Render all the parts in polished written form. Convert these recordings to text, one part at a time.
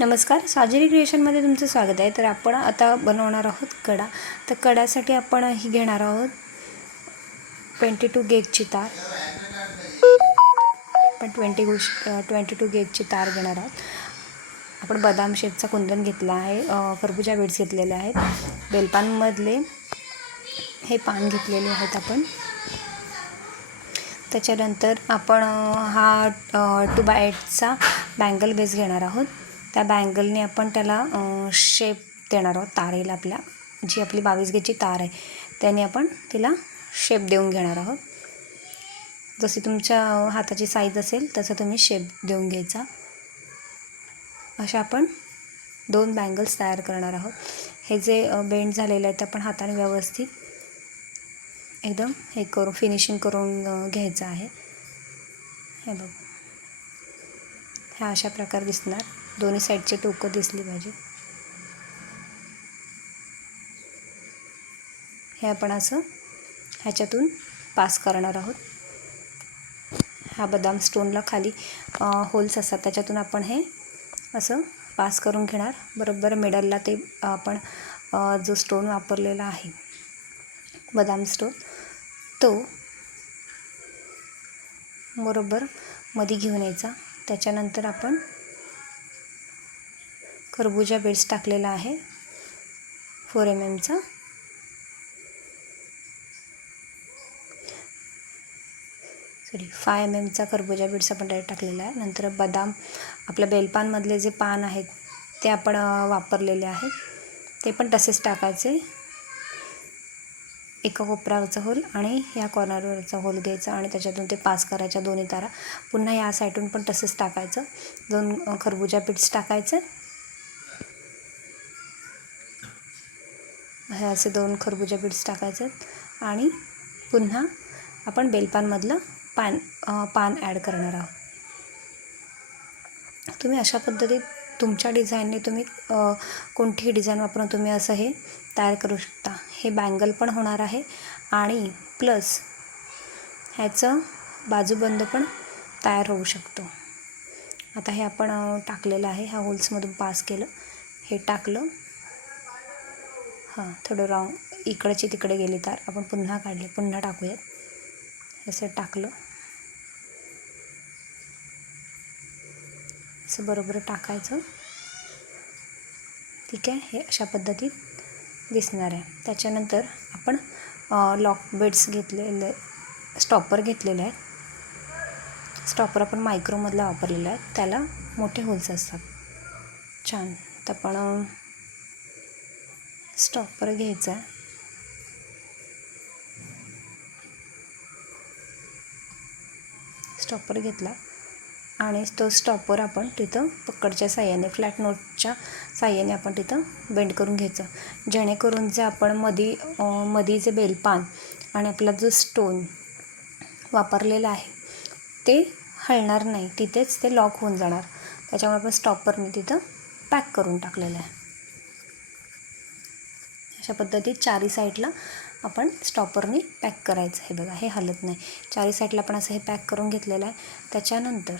नमस्कार, साजरी क्रिएशनमध्ये तुमचं स्वागत आहे. तर आपण आता बनवणार आहोत कडा. तर कड्यासाठी आपण ही घेणार आहोत 22 गेजची तार. आपण 22 गेजची तार घेणार आहोत. आपण बदाम शेपचा कुंदन घेतला आहे, खरबूजा बीड्स घेतलेले आहेत, बेलपानमधले हे पान घेतलेले आहेत आपण. त्याच्यानंतर आपण हा 2x8चा बँगल बेस घेणार आहोत. त्या बँगलने आपण त्याला शेप देणार आहोत तारेला. आपल्या जी आपली 22 गेजची तार आहे त्याने आपण तिला शेप देऊन घेणार आहोत. जशी तुमच्या हाताची साईज असेल तसं तुम्ही शेप देऊन घ्यायचा. अशा आपण 2 बँगल्स तयार करणार आहोत. हे जे बेंड झालेले आहेत आपण हाताने व्यवस्थित एकदम हे करून फिनिशिंग करून घ्यायचं आहे. हे बघ, ह्या अशा प्रकारे दिसणार. दोन्ही साईडचे टोकं दिसली पाहिजे. हे आपण असं ह्याच्यातून पास करणार आहोत. हा बदाम स्टोनला खाली होल्स असतात त्याच्यातून आपण हे असं पास करून घेणार. बरोबर मिडलला ते आपण जो स्टोन वापरलेला आहे बदाम स्टोन तो बरोबर मध्ये घेऊन यायचा. त्याच्यानंतर आपण खरबूजा बीड्स टाकलेला आहे 4 mm चा 5 mm खरबूजा बीड्स आपण डायरेक्ट टाकलेला आहे. नंतर बदाम आपल्या बेलपानमधले जे पान आहेत ते आपण वापरलेले आहेत ते पण तसेच टाकायचे. एका कोपऱ्यावरचा होल आणि ह्या कॉर्नरवरचा होल घ्यायचा आणि त्याच्यातून ते पास करायच्या दोन्ही तारा. पुन्हा या साईडून पण तसेच टाकायचं. 2 खरबूजा बीड्स टाकायचे. हे असे 2 खरबूजा बीड्स टाकायचे आणि पुन्हा आपण बेलपानमधलं पान ॲड करणार आहोत. तुम्ही अशा पद्धतीत तुमच्या डिझाईनने तुम्ही कोणतीही डिझाईन वापरून तुम्ही असं हे तयार करू शकता. हे बँगल पण होणार आहे आणि प्लस ह्याचं बाजूबंद पण तयार होऊ शकतो. आता हे आपण टाकलेलं आहे. ह्या होल्समधून पास केलं, हे टाकलं. हां, थोडं रॉंग इकडची तिकडे गेली तार आपण पुन्हा काढले, पुन्हा टाकूयात. असं टाकलं, असं बरोबर टाकायचं. ठीक आहे, हे अशा पद्धतीत दिसणार आहे. त्याच्यानंतर आपण लॉक बेड्स घेतलेले, स्टॉपर घेतलेले आहेत. स्टॉपर आपण मायक्रोमधला वापरलेला आहे, त्याला मोठे होल्स असतात. छान. तर आपण स्टॉपर घ्यायचा आहे. स्टॉपर घेतला आणि तो स्टॉपर आपण तिथं पकडच्या साह्याने, फ्लॅट नोटच्या साह्याने आपण तिथं बेंड करून घ्यायचं, जेणेकरून जे आपण मध्ये जे बेलपान आणि आपला जो स्टोन वापरलेला आहे ते हलणार नाही, तिथेच ते लॉक होऊन जाणार. त्याच्यामुळे आपण स्टॉपरने तिथं पॅक करून टाकलेलं आहे. अशा पद्धतीत चारी साईडला आपण स्टॉपरने पॅक करायचं. हे बघा, हे हलत नाही. चारी साईडला आपण असं हे पॅक करून घेतलेलं आहे. त्याच्यानंतर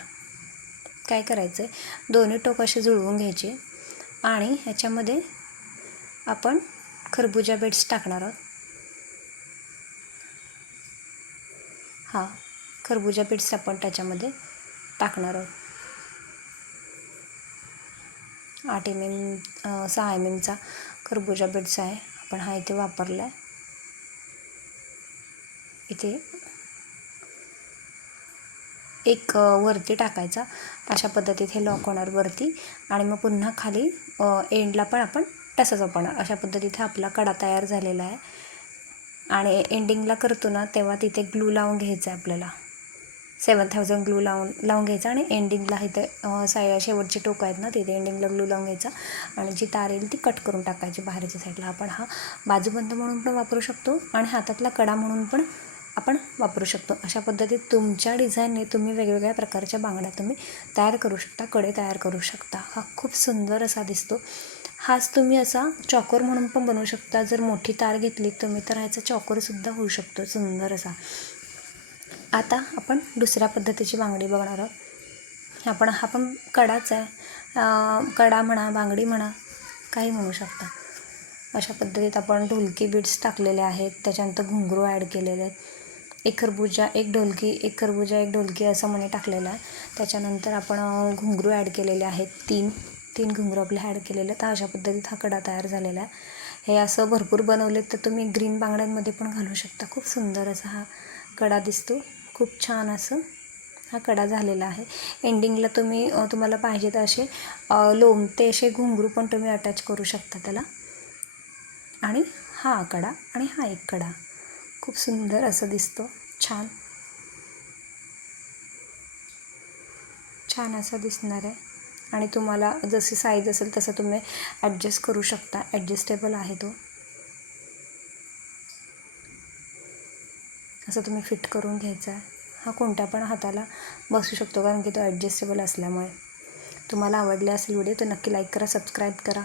काय करायचं आहे, दोन्ही टोक असे जुळवून घ्यायचे आणि ह्याच्यामध्ये आपण खरबूजा बीड्स टाकणार आहोत. हां, खरबूजा बीड्स आपण त्याच्यामध्ये टाकणार आहोत. 8 mm 6 mm खरबूजा बीड्स आहे, आपण हा इथे वापरला आहे. इथे एक वरती टाकायचा. अशा पद्धतीत हे लॉक होणार वरती आणि मग पुन्हा खाली एंडला पण आपण तसंच वापरणार. अशा पद्धतीत आपला कडा तयार झालेला आहे. आणि एंडिंगला करतो ना तेव्हा तिथे ग्लू लावून घ्यायचं आहे आपल्याला. 7000 ग्लू लावून घ्यायचा आणि एंडिंगला इथे शेवटचे टोकं आहेत ना तिथे एंडिंगला ग्लू लावून घ्यायचा आणि जी तार येईल ती कट करून टाकायची बाहेरच्या साईडला. आपण हा बाजूबंद म्हणून पण वापरू शकतो आणि हातातला कडा म्हणून पण आपण वापरू शकतो. अशा पद्धतीत तुमच्या डिझाईनने तुम्ही वेगवेगळ्या प्रकारच्या बांगड्या तुम्ही तयार करू शकता, कडे तयार करू शकता. हा खूप सुंदर असा दिसतो. हाच तुम्ही असा चॉकर म्हणून पण बनवू शकता. जर मोठी तार घेतली तुम्ही तर ह्याचा चॉकरसुद्धा होऊ शकतो सुंदर असा. आता आपण दुसऱ्या पद्धतीची बांगडी बघणार आहोत. हा पण कडाच आहे कडा म्हणा, बांगडी म्हणा, काही म्हणू शकता. अशा पद्धतीत आपण ढोलकी बीट्स टाकलेले आहेत. त्याच्यानंतर घुंगरू ॲड केलेले आहेत. एक खरबुजा एक ढोलकी असं म्हणे टाकलेलं आहे. त्याच्यानंतर आपण घुंगरू ॲड केलेले आहेत. तीन घुंगरू आपले ॲड केलेले आहेत. अशा पद्धतीत हा कडा तयार झालेला आहे. हे असं भरपूर बनवले तर तुम्ही ग्रीन बांगड्यांमध्ये पण घालू शकता. खूप सुंदर असा हा कडा दिसतो. खूप छान असं हा कडा झालेला आहे. एंडिंगला तुम्हाला पाहिजे तर असे लोंबते असे घुंगरू पण तुम्ही अटॅच करू शकता त्याला. आणि हा कडा आणि हा एक कडा खूप सुंदर असं दिसतो. छान असं दिसणार आहे. आणि तुम्हाला जशी साईज असेल तसं तुम्ही ॲडजस्ट करू शकता. ॲडजस्टेबल आहे तो. असं तुम्ही फिट करून घ्यायचा आहे. हा कोणत्या पण हाताला बसू शकतो कारण की तो ॲडजस्टेबल असल्यामुळे. तुम्हाला आवडले असेल व्हिडिओ तर नक्की लाईक करा, सबस्क्राईब करा.